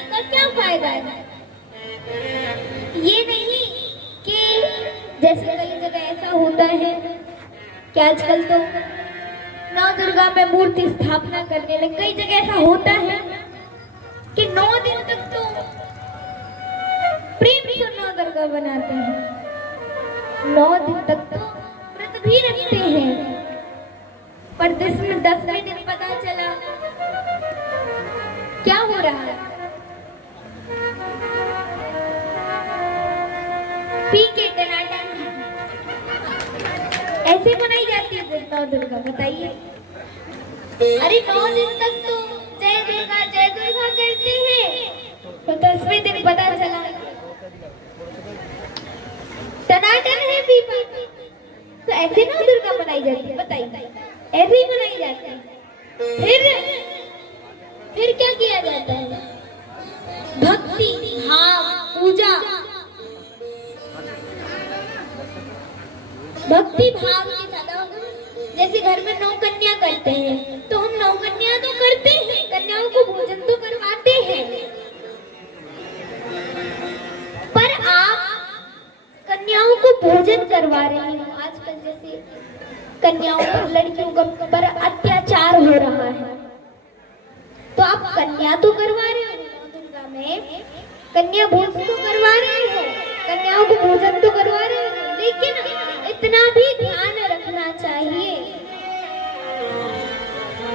मनाने का क्या फायदा है। ये नहीं कि जैसे कई जगह ऐसा होता है कि आजकल तो नौ दुर्गा में मूर्ति स्थापना करने लगे। कई जगह ऐसा होता है कि 9 दिन तक तो प्रेम से नौ दुर्गा बनाते हैं, 9 दिन तक तो व्रत भी रखते हैं, पर 10वें दिन पता चला क्या हो रहा है, पी के टनाटन ऐसे बनाई जाती है नौ दुर्गा। बताइए, अरे 9 दिन तक तो जय दुर्गा करते हैं, तो 10वें दिन पता चला टनाटन है पीपा। तो ऐसे नौ दुर्गा बनाई जाती है। बताइए, ऐसे ही बनाई जाती है। फिर क्या किया जाता है? भक्ति भाव पूजा, भक्ति भाव के साथ। जैसे घर में 9 कन्या करते हैं तो हम 9 कन्या तो करते हैं, कन्याओं को भोजन तो करवाते हैं, पर आप कन्याओं को भोजन करवा रहे हो। आजकल जैसे कन्याओं पर, लड़कियों पर अत्याचार हो रहा है, तो आप कन्या तो करवा रहे हो, दुर्गा में कन्या भोजन तो करवा रहे हो, कन्याओं को भोजन तो करवा रहे हो, लेकिन इतना भी ध्यान रखना चाहिए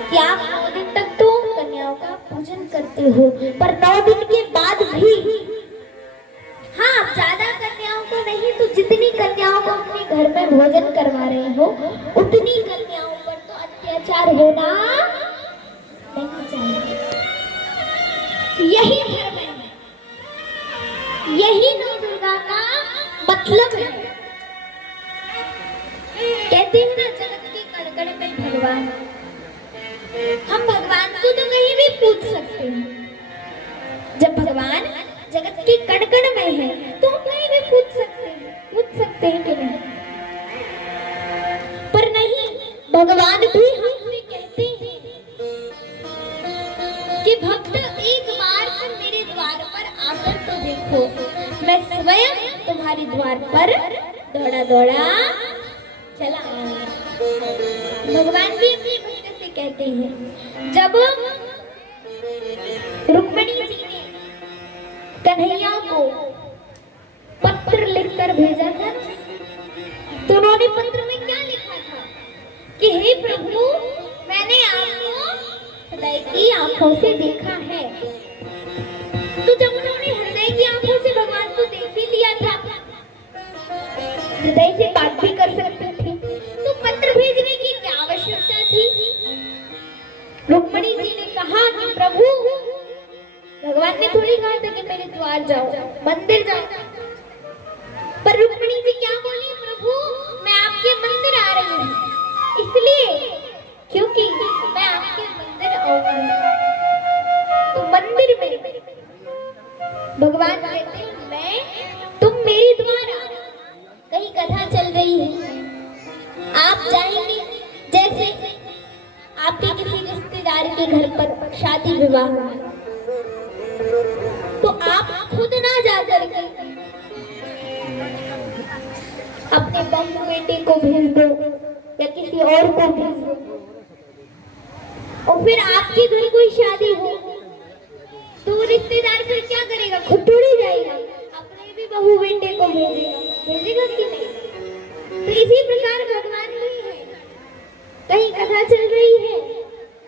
कि आप 9 दिन तक तो कन्याओं का पूजन करते हो, पर 9 दिन के बाद भी, हाँ, ज्यादा कन्याओं को नहीं तो जितनी कन्याओं को अपने घर में भोजन करवा रहे हो उतनी कन्याओं पर तो अत्याचार होना नहीं चाहिए। यही धर्म है, यही नौ दुर्गा का मतलब है। कहते हैं ना, जगत के कण कण में भगवान। हम भगवान को तो कहीं भी पूछ सकते हैं। जब भगवान जगत के कण कण में है तो हम कहीं भी पूछ सकते हैं कि नहीं? पर नहीं, भगवान भी हमसे कहते हैं कि भक्त एक बार तुम मेरे द्वार पर आकर तो देखो, मैं स्वयं तुम्हारे द्वार पर दौड़ा दौड़ा चला। भगवान भी अपने भक्त से कहते हैं। जब रुक्मिणी जी ने कन्हैया को पत्र लिखकर भेजा था, तो उन्होंने पत्र में क्या लिखा था कि हे प्रभु, मैंने आपको हृदय की आंखों से देखा है। तो जब उन्होंने हृदय की आंखों से भगवान को देख ही लिया था, हृदय से बात भी कर सकते थे, तो पत्र भेजने की क्या आवश्यकता थी? रुक्मिणी जी ने कहा कि प्रभु, भगवान ने थोड़ी कहा था कि मेरे द्वार जाओ, मंदिर जाओ, पर रुक्मिणी जी क्या बोली? प्रभु, मैं आपके मंदिर आ रही हूँ, इसलिए क्योंकि मैं आपके मंदिर आऊंगी। तो मंदिर में भगवान कहते हैं, मैं तुम मेरे द्वार आ। कहीं कथा चल रही है, आप जाएंगे, जैसे आपके किसी रिश्तेदार के घर पर शादी विवाह हुआ, तो आप खुद ना जाकर के अपने बहू बेटे को भेज दो या किसी और को भेज दो, और फिर आपके घर कोई शादी हो तो रिश्तेदार फिर क्या करेगा? खुद थोड़ी जाएगा, अपने भी बहू बेटे को भेजेगा कि नहीं? तो इसी प्रकार भगवान नहीं है। कहीं कथा चल रही है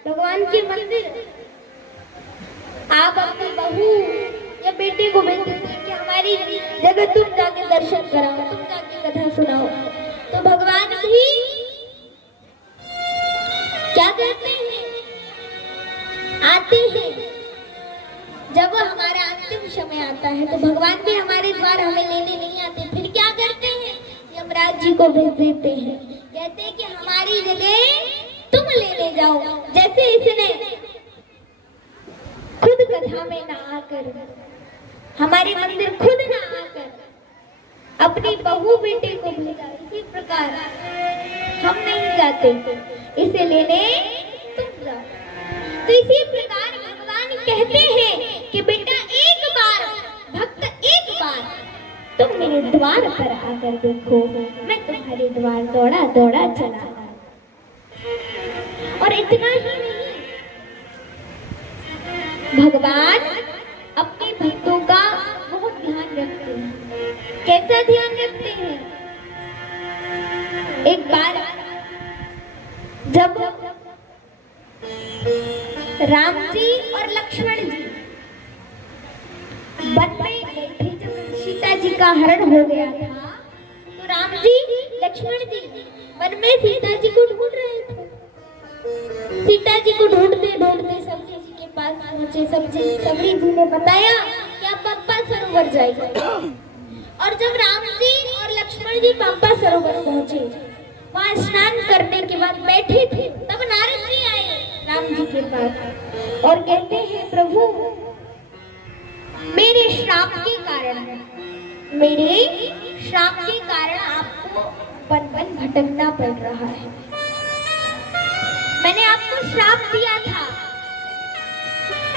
भगवान के मंदिर, आप अपनी बहू या बेटे को भेज देते हैं कि हमारी जगह तुम जाके दर्शन कराओ, तुम जाके कथा सुनाओ। तो भगवान भी क्या कहते हैं? आते हैं। जब हमारा अंतिम समय आता है तो भगवान भी हमारे द्वार हमें लेने नहीं आते, फिर क्या करते हैं? यमराज जी को भेज देते हैं, कहते हैं कि हमारी जगह तुम लेने जाओ। जैसे इसने खुद कथा में ना आकर, हमारे मंदिर खुद ना आकर अपनी बहू बेटे को भेजा, इसी प्रकार हम नहीं जाते, इसे लेने तुम जाओ। तो इसी प्रकार भगवान कहते हैं कि बेटा द्वार पर आकर देखो, मैं तुम्हारे द्वार दौड़ा दौड़ा चला आया। और इतना ही नहीं, भगवान अपने भक्तों का बहुत ध्यान रखते हैं। कैसा ध्यान रखते हैं? एक बार जब राम जी और लक्ष्मण जी वन में गए थे, जब सीता जी का हरण हो गया था, तो राम जी लक्ष्मण जी वन में सीता जी को ढूंढ रहे थे। सीता जी को ढूंढते ढूंढते सबरी जी के पास पहुंचे। सबरी जी ने बताया कि आप पंपा सरोवर जाइए। और जब राम जी और लक्ष्मण जी पंपा सरोवर पहुंचे, वहां स्नान करने के बाद बैठे थे, तब नारद जी आए राम जी के पास और कहते हैं, प्रभु मेरे श्राप के कारण आपको वन वन भटकना पड़ रहा है। मैंने आपको श्राप दिया था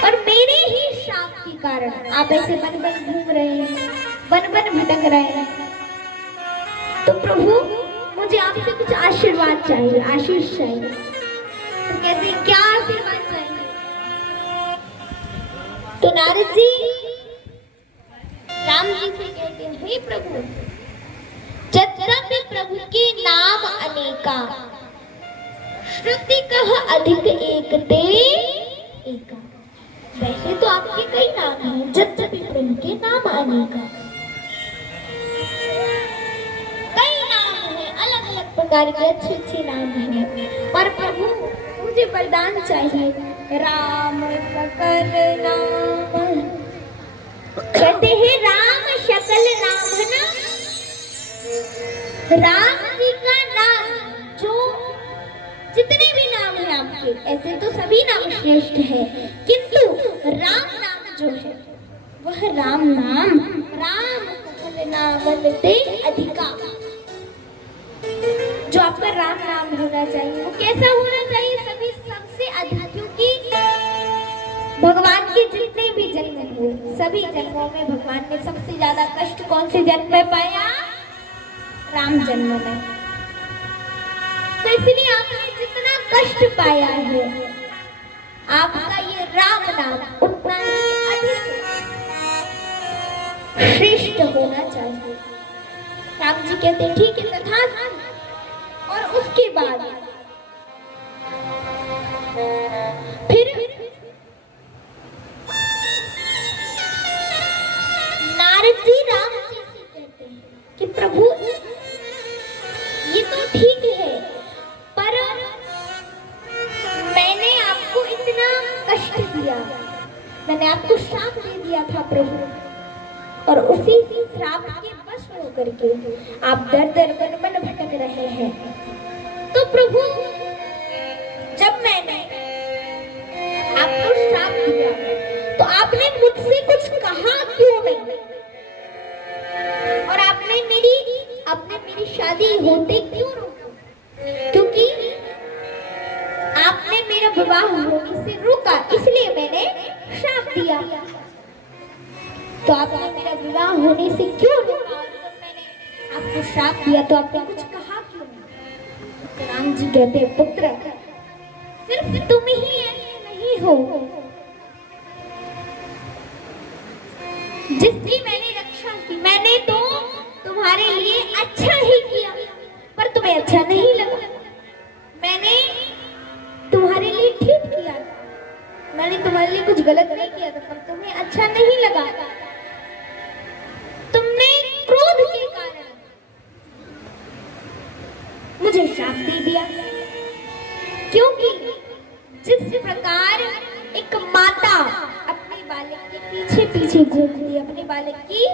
और मेरे ही श्राप के कारण आप ऐसे वन वन घूम रहे हैं, वन वन भटक रहे हैं। तो प्रभु मुझे आपसे कुछ आशीर्वाद चाहिए, आशीष चाहिए। तो कहते हैं, क्या आशीर्वाद चाहिए? तो नारद जी राम जी से कहते हैं, हे प्रभु, जत्रपि प्रभु के नाम अनेका, श्रुति कह अधिक एक ते एका। वैसे तो आपके कई नाम हैं, जत्रपि प्रभु के नाम अनेका, कई नाम हैं, अलग अलग प्रकार के अच्छे अच्छे नाम हैं। पर प्रभु मुझे वरदान चाहिए, राम सकल नाम। कहते हैं राम शकल नाम है ना, राम जी का नाम, जो जितने भी नाम हैं आपके, ऐसे तो सभी नाम श्रेष्ठ है, किंतु राम नाम जो है वह राम नाम, राम सकल नाम ते अधिका, जो आपका राम नाम होना चाहिए वो कैसा होना चाहिए? सभी सबसे अधिक, क्योंकि भगवान के जितने भी जन्म हुए, सभी जन्मों में भगवान ने सबसे ज्यादा कष्ट कौन से जन्म में पाया? राम जन्म में। तो इसलिए आपने जितना कष्ट पाया है, आपका ये राम नाम उतना ही अधिक श्रेष्ठ होना चाहिए। राम जी कहते हैं, ठीक है तथास्तु। और उसके बाद फिर नारद जी राम जी से कहते हैं कि प्रभु ये तो ठीक है, पर मैंने आपको इतना कष्ट दिया, मैंने आपको श्राप दे दिया था प्रभु, और उसी श्राप के वश होकर के आप दर दर वन वन भटक रहे हैं। तो प्रभु जब मैंने आपको श्राप दिया तो आपने मुझसे कुछ कहा क्यों नहीं? और आपने मेरी शादी होते क्यों रोका? क्योंकि आपने मेरा विवाह होने से रोका, इसलिए मैंने श्राप दिया। तो आपने मेरा विवाह होने से क्यों रोका? और जब मैंने आपको श्राप दिया तो आपने कुछ कहा क्यों नहीं? तो राम जी कहते हैं, पुत्र सिर्फ तुम ही ऐसे नहीं हो जिसकी मैंने रक्षा की। मैंने तो तुम्हारे लिए अच्छा ही किया, पर तुम्हें अच्छा नहीं लगा। मैंने तुम्हारे लिए ठीक किया, मैंने तुम्हारे लिए कुछ गलत नहीं किया था, पर तुम्हें अच्छा नहीं लगा। तुमने क्रोध के कारण मुझे श्राप दे दिया। क्योंकि जिस प्रकार एक माता अपने बालक के पीछे पीछे घूमती है, अपने बालक की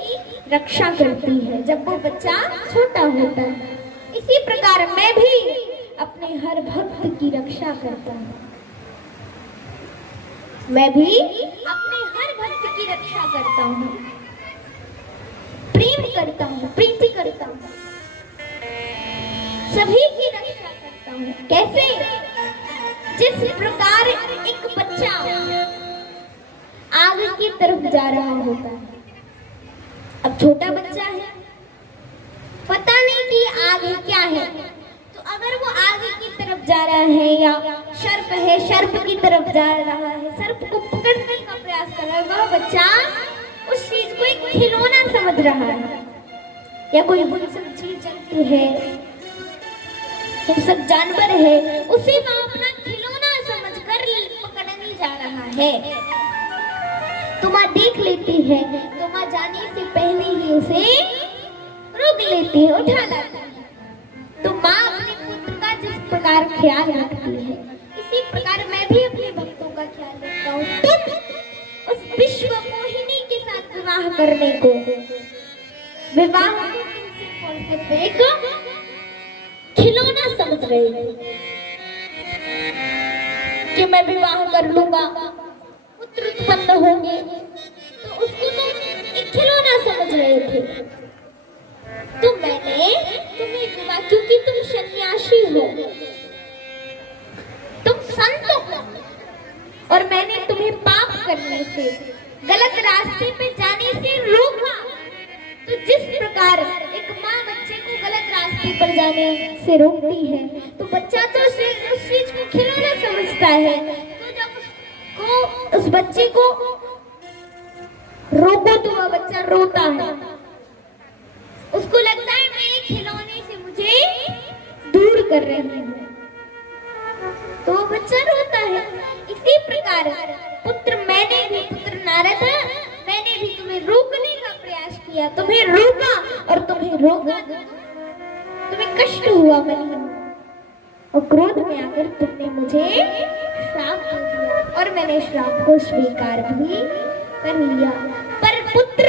रक्षा करती है जब वो बच्चा छोटा होता है, इसी प्रकार मैं भी अपने हर भक्त की रक्षा करता हूँ। मैं भी अपने हर भक्त की रक्षा करता हूँ, प्रेम करता हूँ, प्रीति करता हूँ, सभी की रक्षा करता हूँ। कैसे? जिस प्रकार एक बच्चा आग की तरफ जा रहा होता है, अब छोटा बच्चा है पता नहीं कि आगे क्या है। तो अगर वो आगे की तरफ जा रहा है या सर्प है सर्प की तरफ जा रहा है, सर्प को पकड़ने का प्रयास कर रहा है, वह बच्चा उस चीज को एक खिलौना समझ रहा है। या कोई हिंसक जीव जंतु है, हिंसक जानवर है, उसे वह अपना खिलौना समझकर पकड़ने जा रहा है। तो माँ देख लेती है, तो माँ जाने से पहले ही उसे रोक लेती है, उठा लाती है। तो माँ अपने पुत्र का जिस प्रकार ख्याल रखती है, इसी प्रकार मैं भी अपने भक्तों का ख्याल रखता हूँ। तुम उस विश्व मोहिनी के साथ विवाह करने को, विवाह को सिर्फ एक खिलौना समझ रहे हो कि मैं विवाह कर लूंगा, पुत्र उत्पन्न होंगे, तो उसको तो एक खिलौना समझ रहे थे। तो मैंने तुम्हें विवाह, क्योंकि तुम सन्यासी हो, तुम संत हो, और मैंने तुम्हें पाप करने से, गलत रास्ते पे जाने से रोका। तो जिस प्रकार एक माँ बच्चे को गलत रास्ते पर जाने से रोकती है, तो बच्चा तो उस चीज को खिलौना समझता है। तो जब उस बच्चे को रोको तो वह बच्चा रोता है, उसको लगता है मेरे खिलौने से मुझे दूर कर रहे हैं, तो वो बच्चा रोता है। इसी प्रकार पुत्र नारद, मैंने भी तुम्हें रोकने का प्रयास किया, तुम्हें रोका और तुम्हें रोका, तुम्हें कष्ट हुआ मन में, और क्रोध में आकर तुमने मुझे श्राप दे दिया, और मैंने श्राप को स्वीकार भी कर लिया। पर पुत्र,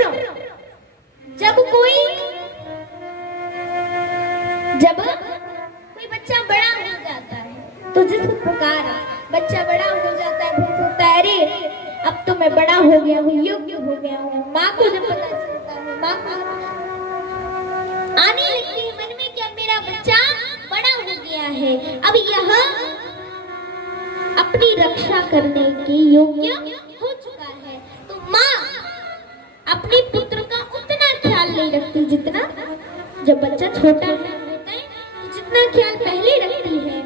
जब कोई बच्चा बड़ा हो जाता है, तो जिस प्रकार बच्चा बड़ा हो जाता है, फिर सोचता है अरे अब तो मैं बड़ा हो गया हूँ, योग्य हो गया हूँ। माँ को जब पता चलता है, माँ को आने लगती है मन में कि अब मेरा बच्चा बड़ा हो गया है, अब यह अपनी रक्षा करने के योग्य हो चुका है। तो माँ अपने पुत्र का उतना ख्याल नहीं रखती जितना जब बच्चा छोटा है, जितना ख्याल पहले रखती है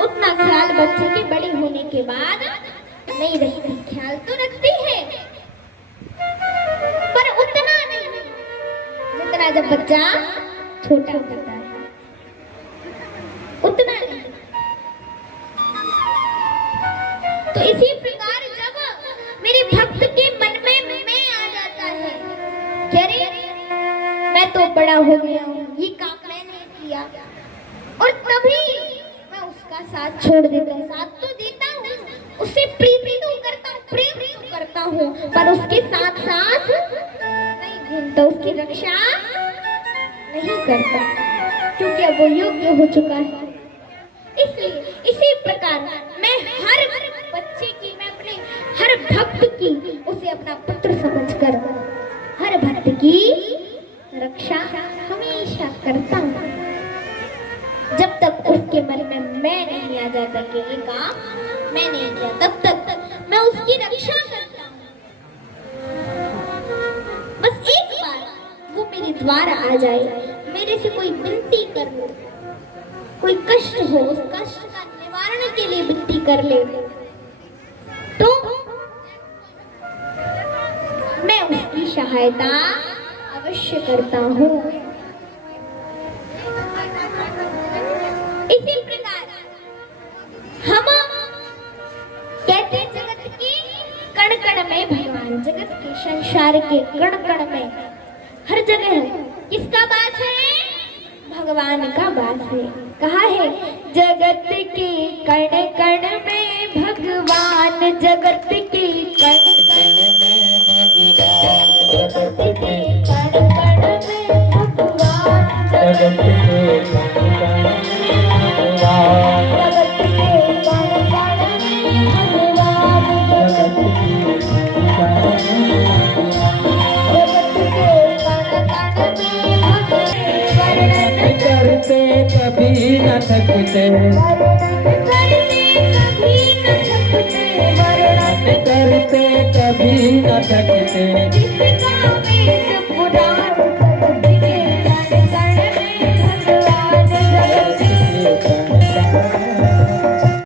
उतना ख्याल बच्चे के बड़े होने के बाद नहीं रखती। ख्याल तो रखती है पर उतना नहीं जितना जब बच्चा छोटा होता है, उतना नहीं। तो इसी प्रकार जब मेरे भक्त के मन में मैं आ जाता है कि अरे मैं तो बड़ा हो गया हूँ, ये काम मैंने किया, और तभी मैं उसका साथ छोड़ देता हूँ। साथ तो देता हूँ, उससे प्रीति तो करता हूँ, प्रेम तो करता हूँ, पर उसके साथ साथ नहीं घूमता, उसकी रक्षा नहीं करता, क्योंकि अब वो योग्य हो चुका है। इसलिए इसी प्रकार मैं हर बच्चे की, मैं अपने हर भक्त की, उसे अपना पुत्र समझकर हर भक्त की रक्षा हमेशा करता हूँ, जब तक उसके मन में मैं नहीं आ जाता कि ये काम मैं नहीं किया, तब तक मैं उसकी रक्षा करता हूँ। बस एक बार वो मेरे द्वार आ जाए, मेरे से कोई विनती कर ले, कोई कष्ट हो, उस कष्ट का निवारण के लिए विनती कर ले, तो मैं उसकी सहायता अवश्य करता हूँ। इसी प्रकार हम कहते हैं जगत के कण कण में भगवान, जगत के संसार के कण कण में हर जगह किसका वास है? भगवान का वास है। कहा है जगत के कण कण में भगवान, जगत के कण कण में भगवान, जगत के कण कण में भगवान, जगत के कण कण में भगवान, जगत के कण कण में भगवान, जगत के कण कण में करते कभी न थकते, वर्णन करते कभी न थकते,